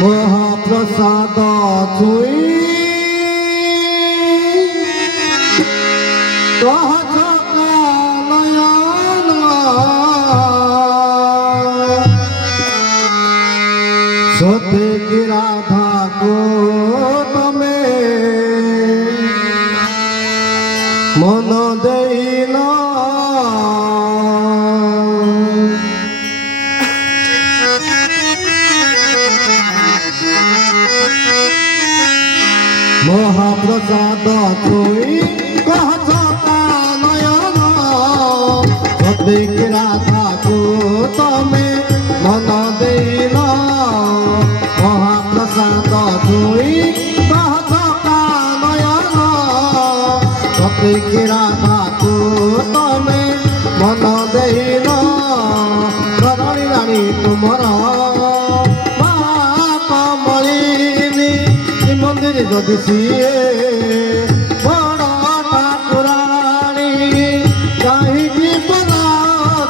মহাপ্রসাদ ছুই নয়ন সতে কি রাধা কো তমে মন দেইল মহাপ্রসাদ ছুই কহছ নয়ন সতে কি রাধা কো তমে মন দেইল মহাপ্রসাদ ছুই কহছ নয়ন সতে কি রাধা কো তমে মন দেইল ধরণী রানী তুমর মা কমলিনী মন্দির যদি সিয়ে বড় ঠাকুরানী কাহিকি পদা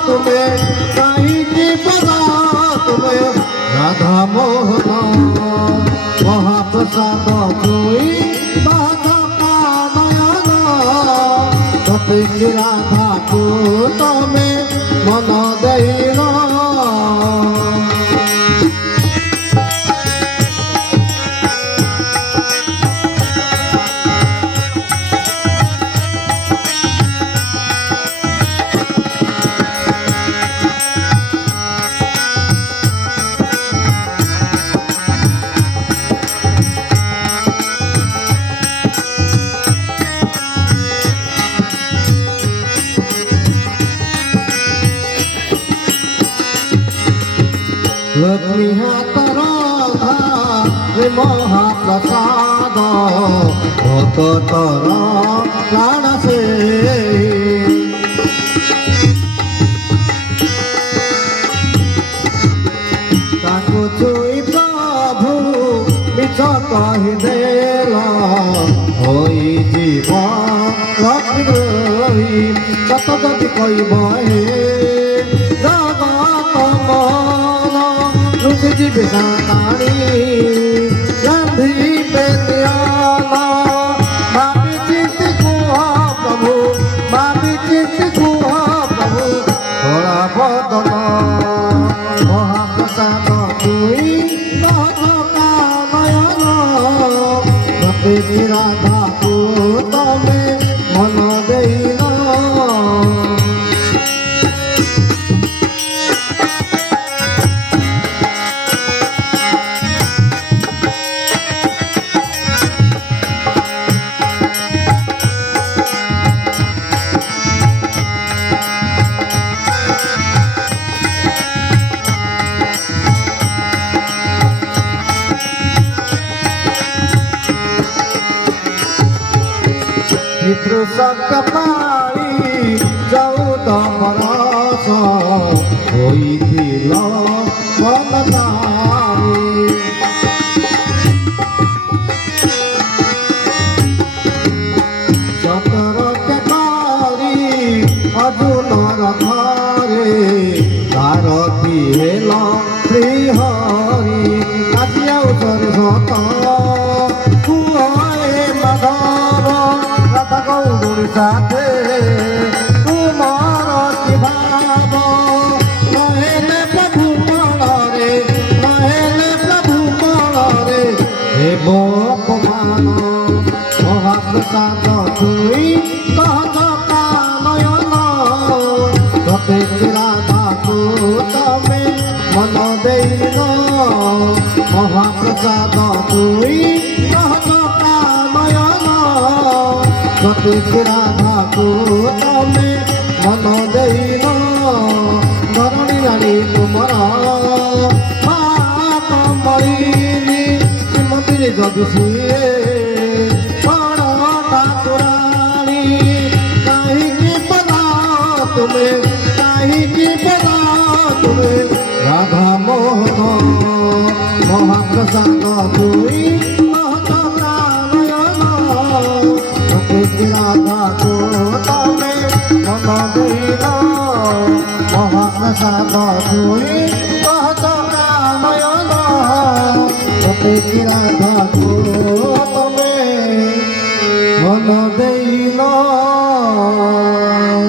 তুমি কাহিকি পদা তুমি রাধা মোহন মহাপ্রসাদ তুই নয়ন সতে কি রাধা কো তমে মন দেইল लक्ष्मी हातर महाप्रसाद भक्तर प्राण से ताको छुई प्रभु मिछ कहि देल होई जीव लक्ष्मी सत जदि कहब हे जीवे साताणी गांधी बेतियाना मामी चिंत कुह प्रभु मामी चिंत कुह प्रभु थोड़ा बदन महाप्रसाद तुई नयन सते की राधा को तमे मन देइल पितृ सकपाली 14 बरस होइथिल बनदारी सतर केकारी अर्जुन घरे भारती हेल श्रीहरि काजिया उचरे सत गौरी साथे तुमार की भाव नहेले प्रभु मणरे नहेले प्रभु मणरे हे भगवान महाप्रसाद तुई कहत नयन सते की राधा को तमे मन देइल महाप्रसाद तुई कहत सते की राधा को तमे मन देइल धरणी रानी तुमर मा कमलिनी मंदिर जदि सिए बड़ ठाकुरानी काहिकी पदा तुमे काहिकी पदा तुमे राधा मोहन महाप्रसाद तुई राधा को মহাপ্রসাদ তুই কহত কানয়ন সতেকি রাধাকু তমে মন দেইন